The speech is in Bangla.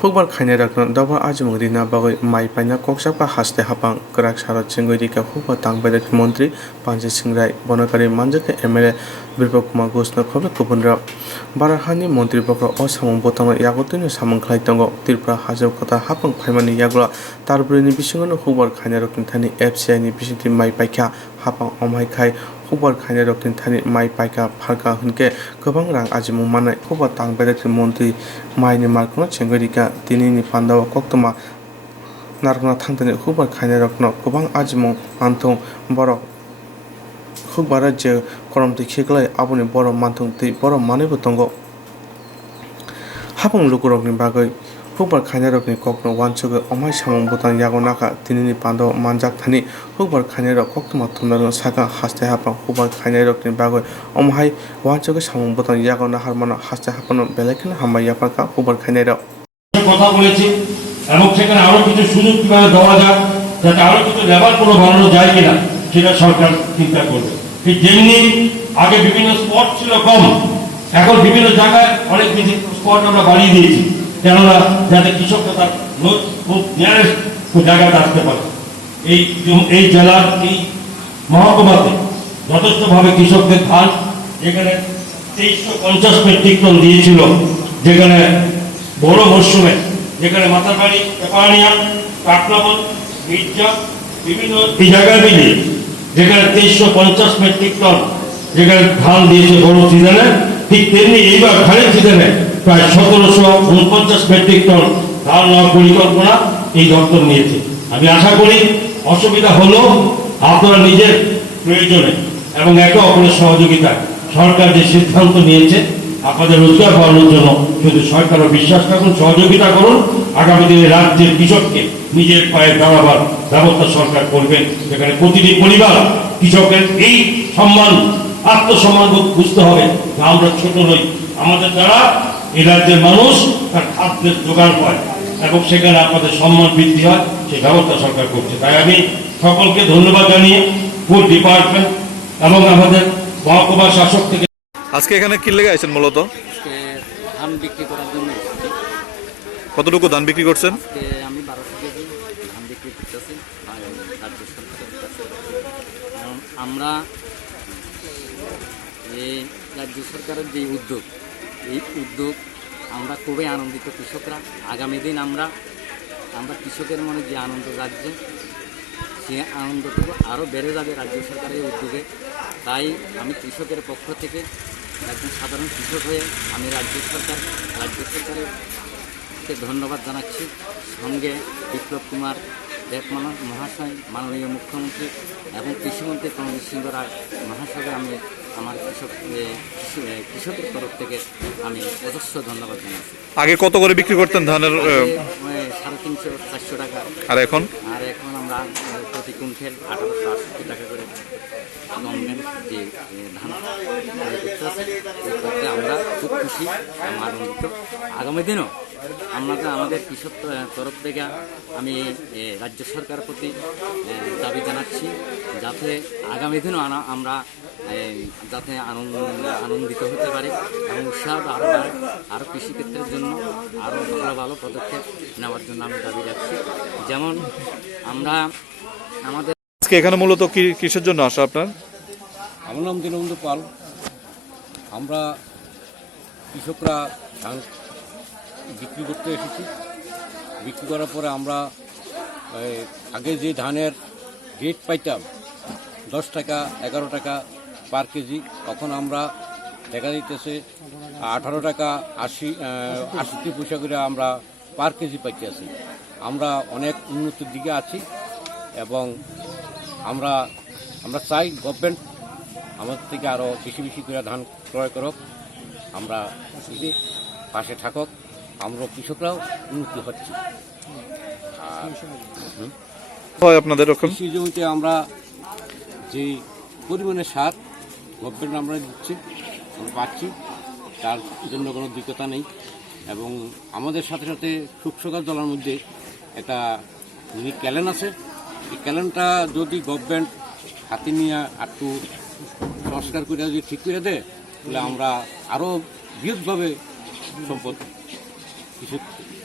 Hukba Hamkraini Daba Ajmudina bagwi Mai Paina Haphang Krak Sharot Chengwi Rika Hukba Tangbedek Montri Pranajit Singha Bonakari Manjake MLA Hukba Gosna Khobe Kubunra Barahani Montri Bokro Osamong Botang Yagotino Samong Klaitongo Tirpra Hajo Kota Haphang Phaimani Yagla Tarbrini Bisingono Hukba Hamkraini Thani FCI ni Bisinti Mai Paika Haphang Omai Khai Hukba Hamkraini Thani Mai Paika Pharka Hunke kwbang rang ajimung manai Hukba Tangbedek Montri Mai ni Markno Chengwi Rika Tini ni Pandawa Koktoma Narkna Thangtani Hukba Hamkraini kwbang ajimung manthong borok Hukba Rajya Koromti Khiklai Aboni Borok Manthong Tei Borok Manaibo Tongo Haphang Lukurokni bagwi Hukba Hamkraini Kokno Wanchoge Omai Samong Botang Yagonaka Tini ni Pandawa Manjak Thani Hukba Hamkraini Koktoma Thumnarung Saka Haste Haphang Hukba Hamkraini bagwi Omai Wanchoge Samong Botang Yagona Harmana Haste Haphang Belekena Hamba Yapaka Hukba Hamkraini কথা বলেছি এবং সেখানে আরো কিছু সুযোগ কিভাবে দেওয়া যায় যাতে আরো কিছু লেবার পুরো বানানো যায় কিনা সেটা সরকার চিন্তা করবে ঠিক যেমনি আগে বিভিন্ন স্পট ছিল কম এখন বিভিন্ন জায়গায় অনেক বেশি স্পট আমরা বাড়িয়ে দিয়েছি কেননা যাতে কৃষকরা তার খুব নিয়ারেস্ট জায়গাতে আসতে পারে এই জেলার এই মহকুমাতে যথেষ্টভাবে কৃষকদের ধান যেখানে 2350 মেট্রিক টন দিয়েছিল যেখানে বড় মরশুমে যেখানে মাথাবাড়ি পেপানিয়া কাটনাবন মির্জা বিভিন্ন জায়গায় মিলিয়ে যেখানে 2350 মেট্রিক টন যেখানে ধান দিয়েছে বড় সিজনে ঠিক তেমনি এইবার খারিফ সিজনে প্রায় 1749 মেট্রিক টন ধান নেওয়ার পরিকল্পনা এই দপ্তর নিয়েছে আমি আশা করি অসুবিধা হলেও আপনারা নিজের প্রয়োজনে এবং একে অপরের সহযোগিতায় সরকার যে সিদ্ধান্ত নিয়েছে আপনাদের রোজগার বাড়ানোর জন্য শুধু সরকারও বিশ্বাস রাখুন সহযোগিতা করুন আগামী দিনে রাজ্যের কৃষককে নিজের পায়ে দাঁড়াবার ব্যবস্থা সরকার করবেন যেখানে প্রতিটি পরিবার কৃষকের এই সম্মান আত্মসম্মান বুঝতে হবে যে আমরা ছোট নই আমাদের দ্বারা এই রাজ্যের মানুষ তার খাদ্যের জোগান পায় এবং সেখানে আপনাদের সম্মান বৃদ্ধি হয় সেই ব্যবস্থা সরকার করছে তাই আমি সকলকে ধন্যবাদ জানিয়ে ফুড ডিপার্টমেন্ট এবং আমাদের মহকুমা শাসক থেকে আজকে এখানে কি লেগে আছেন মূলত ধান বিক্রি করার জন্য কতটুকু ধান বিক্রি করছেন আমি 1200 কেজি ধান বিক্রি করতেছি রাজ্য সরকারের কাছে কারণ আমরা এই রাজ্য সরকারের যে উদ্যোগ আমরা খুবই আনন্দিত কৃষকরা আগামী দিন আমরা কৃষকের মনে যে আনন্দ জাগছে সে আনন্দটুকু আরও বেড়ে যাবে রাজ্য সরকারের উদ্যোগে তাই আমি কৃষকের পক্ষ থেকে একজন সাধারণ কৃষক হয়ে আমি রাজ্য সরকারকে ধন্যবাদ জানাচ্ছি সঙ্গে বিপ্লব কুমার দেব মহাশয় মাননীয় মুখ্যমন্ত্রী এবং কৃষিমন্ত্রী পরাণজিৎ সিংহ রায় মহাশয়কে আমি আমার কৃষকের তরফ থেকে আমি অজস্র ধন্যবাদ জানাচ্ছি আগে কত করে বিক্রি করতেন ধানের 350-400 টাকা আর এখন আমরা প্রতি কুইন্টাল 1880 টাকা করে গভর্নমেন্ট যে ধান করতে আমরা খুব খুশি এবং আনন্দিত আগামী দিনও আমাদের কৃষক তরফ থেকে আমি রাজ্য সরকারের প্রতি দাবি জানাচ্ছি যাতে আগামী দিনও আমরা যাতে আনন্দিত হতে পারি এবং উৎসাহ আরও বাড়ে আরও কৃষিক্ষেত্রের জন্য আরও ভালো ভালো পদক্ষেপ নেওয়ার জন্য আমি দাবি রাখছি যেমন আমরা আমাদের আজকে এখানে মূলত কিসের জন্য আসা আপনার আমার নাম দীনবন্ধু পাল আমরা কৃষকরা ধান বিক্রি করতে এসেছি বিক্রি করার পরে আমরা আগে যে ধানের রেট পাইতাম 10 টাকা 11 টাকা পার কেজি তখন আমরা দেখা দিতেছে 18 টাকা 80 পয়সা করে আমরা পার কেজি পাইতে আছি আমরা অনেক উন্নতির দিকে আছি এবং আমরা চাই গভর্নমেন্ট আমাদের থেকে আরও বেশি করে ধান ক্রয় করুক আমরা পাশে থাকুক আমরা কৃষকরাও উন্নতি হচ্ছি আর আপনাদের কৃষি জমিতে আমরা যে পরিমাণে সার গভর্নমেন্ট আমরা দিচ্ছি আমরা পাচ্ছি তার জন্য কোনো দিকতা নেই এবং আমাদের সাথে সাথে শুকসকার জলের মধ্যে একটা মিনি ক্যালেন আছে এই ক্যালেনটা যদি গভর্নমেন্ট হাতে নিয়ে একটু সংস্কার করে যদি ঠিক করে দেয় তাহলে আমরা আরও বৃহৎভাবে সম্পদ কিছু